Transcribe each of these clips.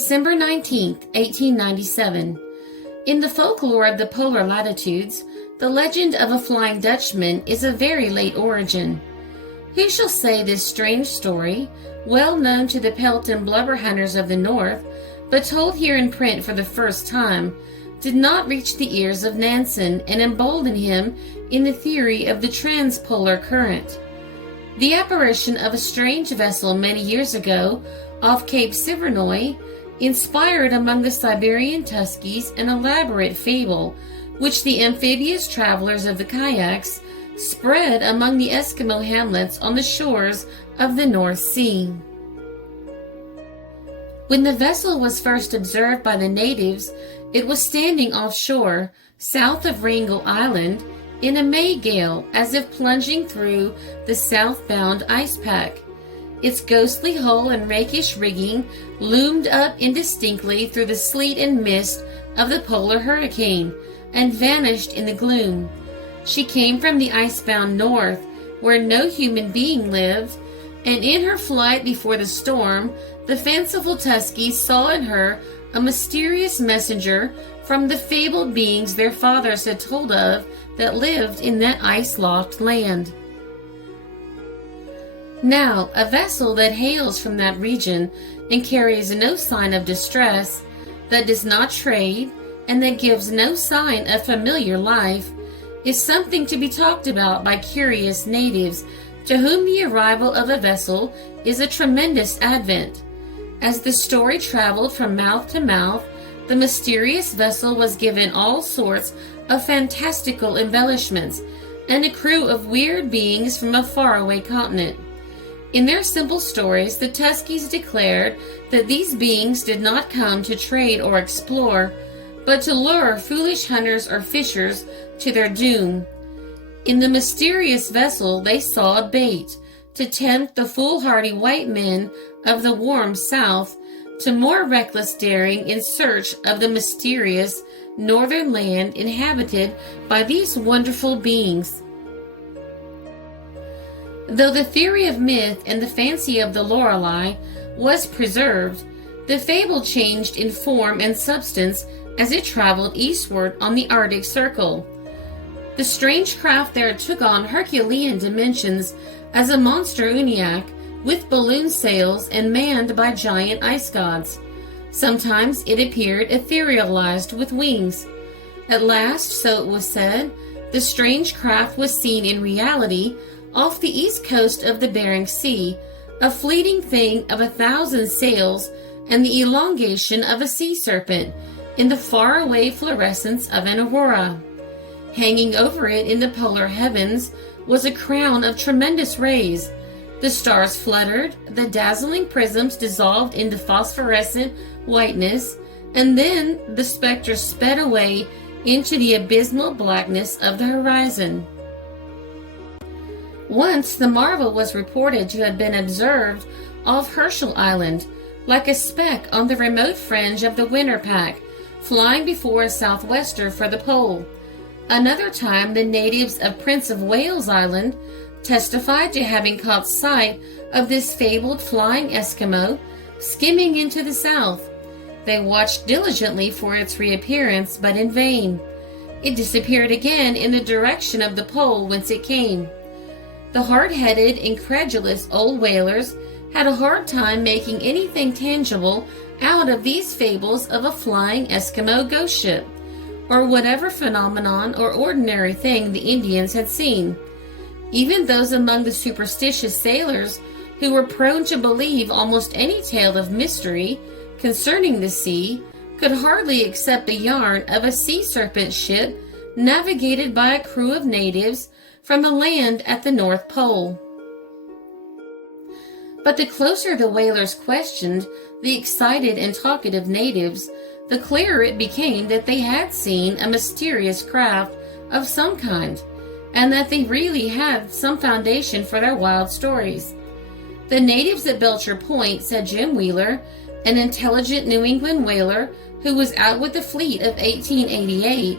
December 19th, 1897. In the folklore of the polar latitudes, the legend of a Flying Dutchman is of very late origin. Who shall say this strange story, well known to the pelt and blubber hunters of the north, but told here in print for the first time, did not reach the ears of Nansen and embolden him in the theory of the transpolar current. The apparition of a strange vessel many years ago off Cape Sivernoy inspired among the Siberian Tuskies an elaborate fable, which the amphibious travelers of the kayaks spread among the Eskimo hamlets on the shores of the North Sea. When the vessel was first observed by the natives, it was standing offshore, south of Wrangel Island, in a May gale, as if plunging through the southbound ice pack. Its ghostly hull and rakish rigging loomed up indistinctly through the sleet and mist of the polar hurricane, and vanished in the gloom. She came from the icebound north, where no human being lived, and in her flight before the storm, the fanciful Tuskies saw in her a mysterious messenger from the fabled beings their fathers had told of that lived in that ice-locked land. Now, a vessel that hails from that region and carries no sign of distress, that does not trade, and that gives no sign of familiar life, is something to be talked about by curious natives, to whom the arrival of a vessel is a tremendous advent. As the story traveled from mouth to mouth, the mysterious vessel was given all sorts of fantastical embellishments, and a crew of weird beings from a faraway continent. In their simple stories, the Tuskies declared that these beings did not come to trade or explore, but to lure foolish hunters or fishers to their doom. In the mysterious vessel they saw a bait to tempt the foolhardy white men of the warm South to more reckless daring in search of the mysterious northern land inhabited by these wonderful beings. Though the theory of myth and the fancy of the Lorelei was preserved, the fable changed in form and substance as it traveled eastward on the Arctic Circle. The strange craft there took on Herculean dimensions as a monster Uniac with balloon sails and manned by giant ice gods. Sometimes it appeared etherealized with wings. At last, so it was said, the strange craft was seen in reality off the east coast of the Bering Sea, a fleeting thing of 1,000 sails and the elongation of a sea serpent in the faraway fluorescence of an aurora. Hanging over it in the polar heavens was a crown of tremendous rays. The stars fluttered, the dazzling prisms dissolved into phosphorescent whiteness, and then the specter sped away into the abysmal blackness of the horizon. Once the marvel was reported to have been observed off Herschel Island, like a speck on the remote fringe of the winter pack, flying before a southwester for the pole. Another time the natives of Prince of Wales Island testified to having caught sight of this fabled flying Eskimo skimming into the south. They watched diligently for its reappearance, but in vain. It disappeared again in the direction of the pole whence it came. The hard-headed, incredulous old whalers had a hard time making anything tangible out of these fables of a flying Eskimo ghost ship, or whatever phenomenon or ordinary thing the Indians had seen. Even those among the superstitious sailors who were prone to believe almost any tale of mystery concerning the sea could hardly accept the yarn of a sea serpent ship navigated by a crew of natives from a land at the North Pole. But the closer the whalers questioned the excited and talkative natives, the clearer it became that they had seen a mysterious craft of some kind, and that they really had some foundation for their wild stories. The natives at Belcher Point, said Jim Wheeler, an intelligent New England whaler who was out with the fleet of 1888,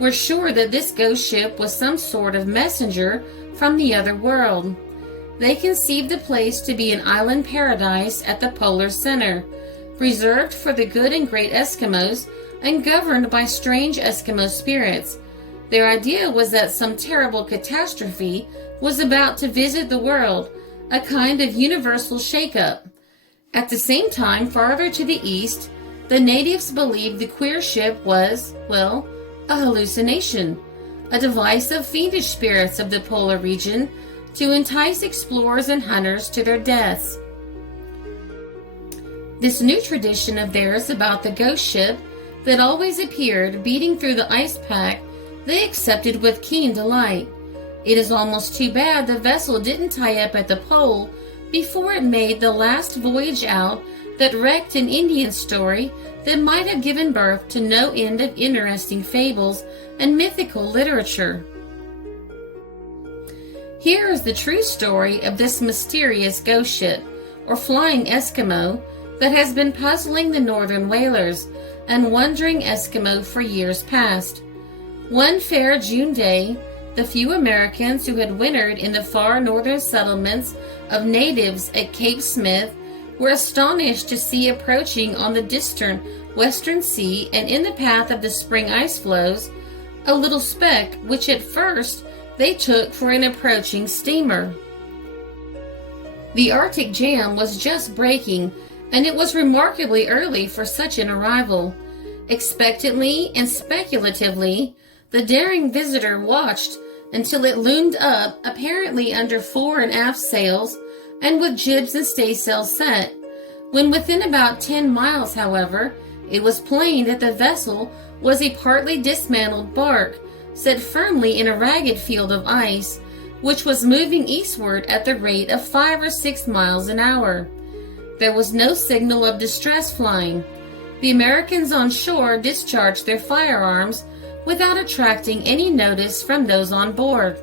were sure that this ghost ship was some sort of messenger from the other world. They conceived the place to be an island paradise at the polar center, reserved for the good and great Eskimos and governed by strange Eskimo spirits. Their idea was that some terrible catastrophe was about to visit the world, a kind of universal shake-up. At the same time, farther to the east, the natives believed the queer ship was, well, a hallucination, a device of fiendish spirits of the polar region to entice explorers and hunters to their deaths. This new tradition of theirs about the ghost ship that always appeared beating through the ice pack they accepted with keen delight. It is almost too bad the vessel didn't tie up at the pole before it made the last voyage out that wrecked an Indian story that might have given birth to no end of interesting fables and mythical literature. Here is the true story of this mysterious ghost ship, or flying Eskimo, that has been puzzling the northern whalers and wandering Eskimo for years past. One fair June day, the few Americans who had wintered in the far northern settlements of natives at Cape Smith were astonished to see approaching on the distant western sea and in the path of the spring ice floes a little speck which at first they took for an approaching steamer. The Arctic jam was just breaking, and it was remarkably early for such an arrival. Expectantly and speculatively, the daring visitor watched until it loomed up, apparently under fore and aft sails and with jibs and staysails set. When within about 10 miles, however, it was plain that the vessel was a partly dismantled bark set firmly in a ragged field of ice, which was moving eastward at the rate of 5 or 6 miles an hour. There was no signal of distress flying. The Americans on shore discharged their firearms without attracting any notice from those on board.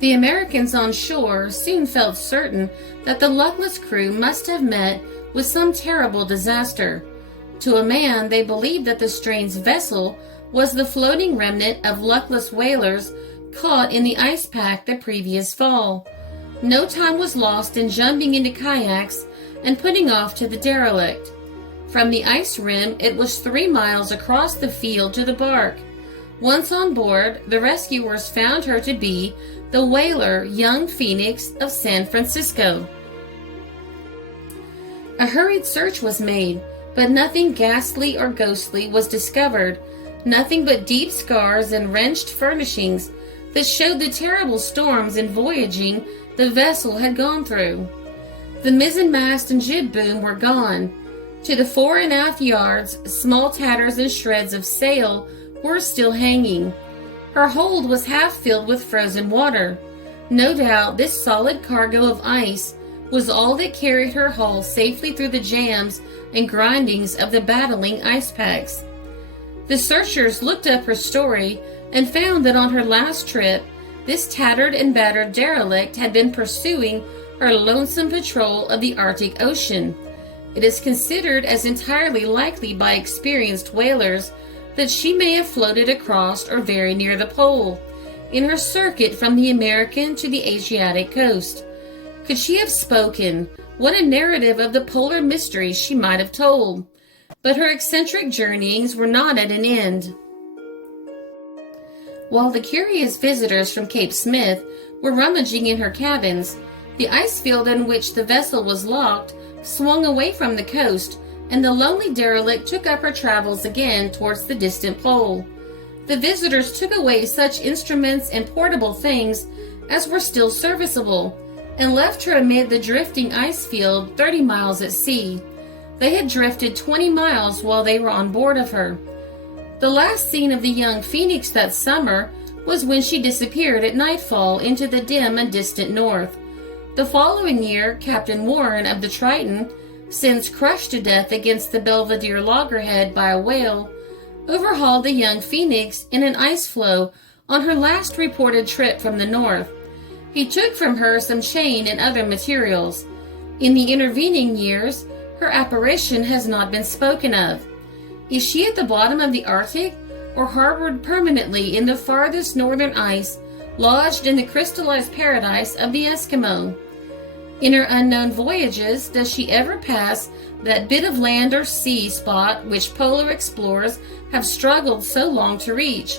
The Americans on shore soon felt certain that the luckless crew must have met with some terrible disaster. To a man, they believed that the strange vessel was the floating remnant of luckless whalers caught in the ice pack the previous fall. No time was lost in jumping into kayaks and putting off to the derelict. From the ice rim, it was 3 miles across the field to the bark. Once on board, the rescuers found her to be the whaler Young Phoenix of San Francisco. A hurried search was made, but nothing ghastly or ghostly was discovered, nothing but deep scars and wrenched furnishings that showed the terrible storms and voyaging the vessel had gone through. The mizzenmast and jib boom were gone. To the fore and aft yards, small tatters and shreds of sail were still hanging. Her hold was half filled with frozen water. No doubt this solid cargo of ice was all that carried her hull safely through the jams and grindings of the battling ice packs. The searchers looked up her story and found that on her last trip, this tattered and battered derelict had been pursuing her lonesome patrol of the Arctic Ocean. It is considered as entirely likely by experienced whalers that she may have floated across or very near the pole, in her circuit from the American to the Asiatic coast. Could she have spoken, what a narrative of the polar mystery she might have told. But her eccentric journeyings were not at an end. While the curious visitors from Cape Smith were rummaging in her cabins, the ice field in which the vessel was locked swung away from the coast, and the lonely derelict took up her travels again towards the distant pole. The visitors took away such instruments and portable things as were still serviceable, and left her amid the drifting ice field 30 miles at sea. They had drifted 20 miles while they were on board of her. The last seen of the Young Phoenix that summer was when she disappeared at nightfall into the dim and distant north. The following year, Captain Warren of the Triton, since crushed to death against the Belvedere loggerhead by a whale, overhauled the Young Phoenix in an ice floe on her last reported trip from the north. He took from her some chain and other materials. In the intervening years, her apparition has not been spoken of. Is she at the bottom of the Arctic, or harbored permanently in the farthest northern ice, lodged in the crystallized paradise of the Eskimo? In her unknown voyages, does she ever pass that bit of land or sea spot which polar explorers have struggled so long to reach?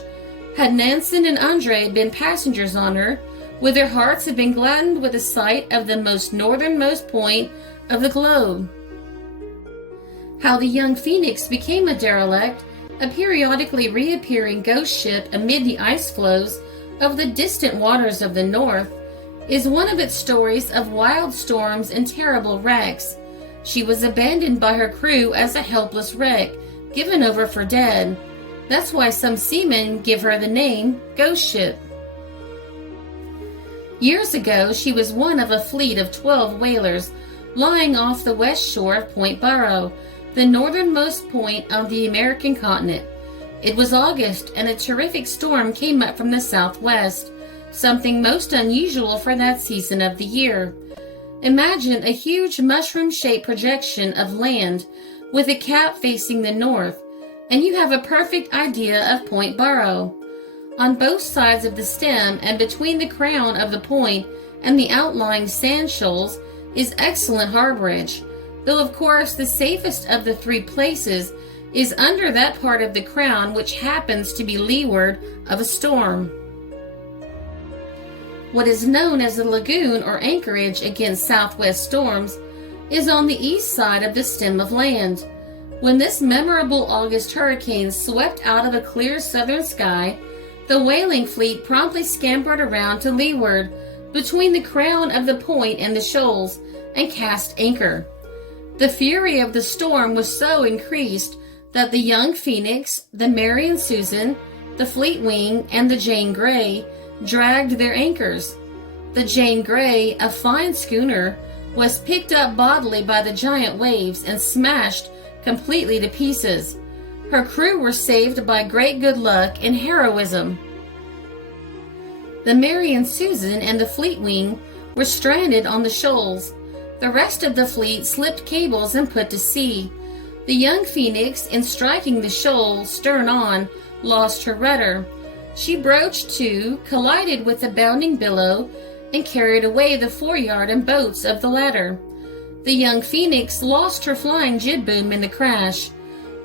Had Nansen and Andre been passengers on her, would their hearts have been gladdened with the sight of the most northernmost point of the globe? How the young Phoenix became a derelict, a periodically reappearing ghost ship amid the ice floes of the distant waters of the north, is one of its stories of wild storms and terrible wrecks. She was abandoned by her crew as a helpless wreck, given over for dead. That's why some seamen give her the name Ghost Ship. Years ago, she was one of a fleet of 12 whalers lying off the west shore of Point Barrow, the northernmost point of the American continent. It was August, and a terrific storm came up from the southwest, something most unusual for that season of the year. Imagine a huge mushroom-shaped projection of land with a cap facing the north, and you have a perfect idea of Point Barrow. On both sides of the stem and between the crown of the point and the outlying sand shoals is excellent harborage, though of course the safest of the three places is under that part of the crown which happens to be leeward of a storm. What is known as a lagoon or anchorage against southwest storms is on the east side of the stem of land. When this memorable August hurricane swept out of a clear southern sky, the whaling fleet promptly scampered around to leeward between the crown of the point and the shoals and cast anchor. The fury of the storm was so increased that the young Phoenix, the Mary and Susan, the Fleet Wing, and the Jane Grey dragged their anchors. The Jane Grey, a fine schooner, was picked up bodily by the giant waves and smashed completely to pieces. Her crew were saved by great good luck and heroism. The Mary and Susan and the Fleet Wing were stranded on the shoals. The rest of the fleet slipped cables and put to sea. The young Phoenix, in striking the shoal stern on, lost her rudder. She broached to, collided with the bounding billow, and carried away the foreyard and boats of the latter. The young Phoenix lost her flying jib boom in the crash.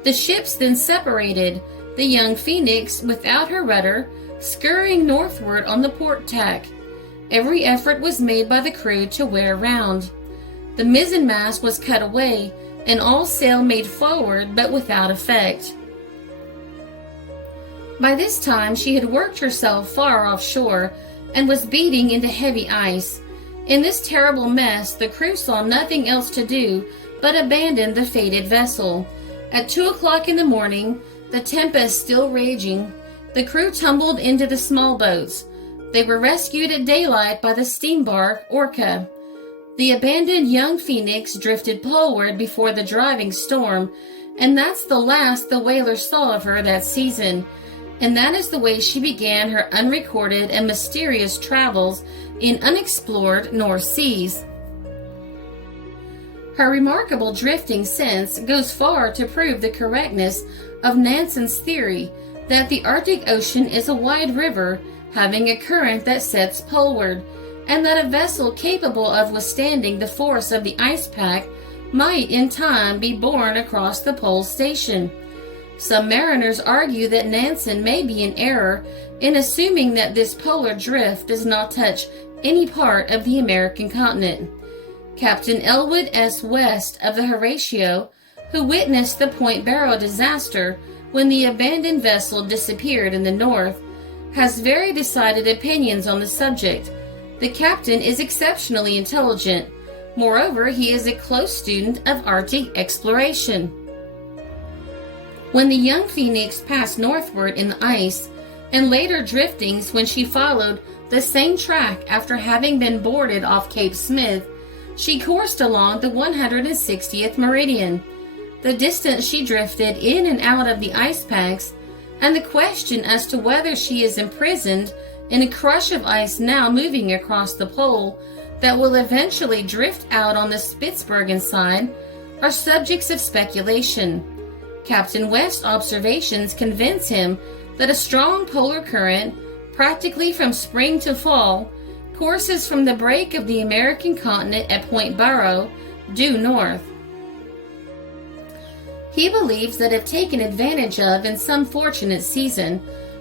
The ships then separated, the young Phoenix, without her rudder, scurrying northward on the port tack. Every effort was made by the crew to wear round. The mizzenmast was cut away, and all sail made forward, but without effect. By this time she had worked herself far offshore and was beating into heavy ice. In this terrible mess, the crew saw nothing else to do but abandon the fated vessel. At 2 o'clock in the morning, the tempest still raging, the crew tumbled into the small boats. They were rescued at daylight by the steam bark Orca. The abandoned young Phoenix drifted poleward before the driving storm, and that's the last the whalers saw of her that season. And that is the way she began her unrecorded and mysterious travels in unexplored North Seas. Her remarkable drifting sense goes far to prove the correctness of Nansen's theory that the Arctic Ocean is a wide river having a current that sets poleward, and that a vessel capable of withstanding the force of the ice pack might in time be borne across the pole station. Some mariners argue that Nansen may be in error in assuming that this polar drift does not touch any part of the American continent. Captain Elwood S. West of the Horatio, who witnessed the Point Barrow disaster when the abandoned vessel disappeared in the north, has very decided opinions on the subject. The captain is exceptionally intelligent. Moreover, he is a close student of Arctic exploration. When the young Phoenix passed northward in the ice, and later driftings when she followed the same track after having been boarded off Cape Smyth, she coursed along the 160th meridian. The distance she drifted in and out of the ice packs, and the question as to whether she is imprisoned in a crush of ice now moving across the pole that will eventually drift out on the Spitsbergen side, are subjects of speculation. Captain West's observations convince him that a strong polar current, practically from spring to fall, courses from the break of the American continent at Point Barrow due north. He believes that if taken advantage of in some fortunate season,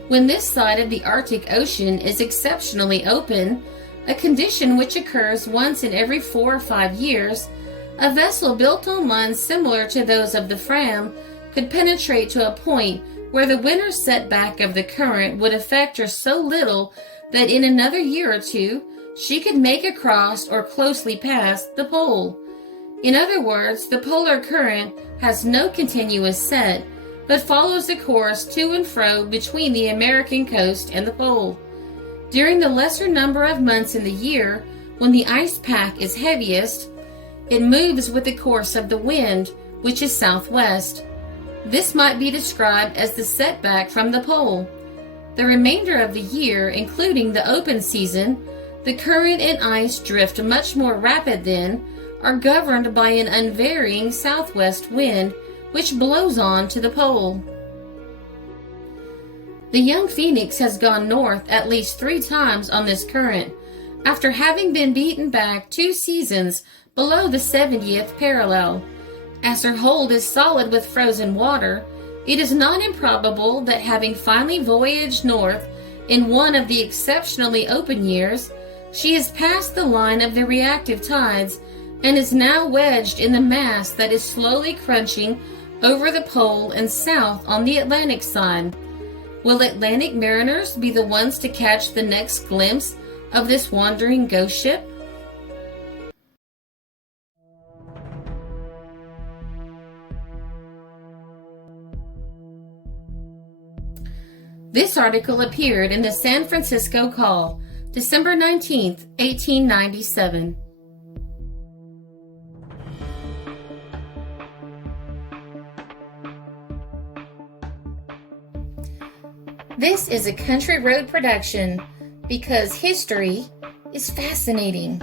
when this side of the Arctic Ocean is exceptionally open, a condition which occurs once in every 4 or 5 years, a vessel built on lines similar to those of the Fram could penetrate to a point where the winter setback of the current would affect her so little that in another year or two she could make across or closely past the pole. In other words, the polar current has no continuous set, but follows the course to and fro between the American coast and the pole. During the lesser number of months in the year, when the ice pack is heaviest, it moves with the course of the wind, which is southwest. This might be described as the setback from the pole. The remainder of the year, including the open season, the current and ice drift much more rapid than, are governed by an unvarying southwest wind which blows on to the pole. The young Phoenix has gone north at least 3 times on this current, after having been beaten back 2 seasons below the 70th parallel. As her hold is solid with frozen water, it is not improbable that having finally voyaged north in one of the exceptionally open years, she has passed the line of the reactive tides and is now wedged in the mass that is slowly crunching over the pole and south on the Atlantic side. Will Atlantic mariners be the ones to catch the next glimpse of this wandering ghost ship? This article appeared in the San Francisco Call, December 19th, 1897. This is a Country Road production because history is fascinating.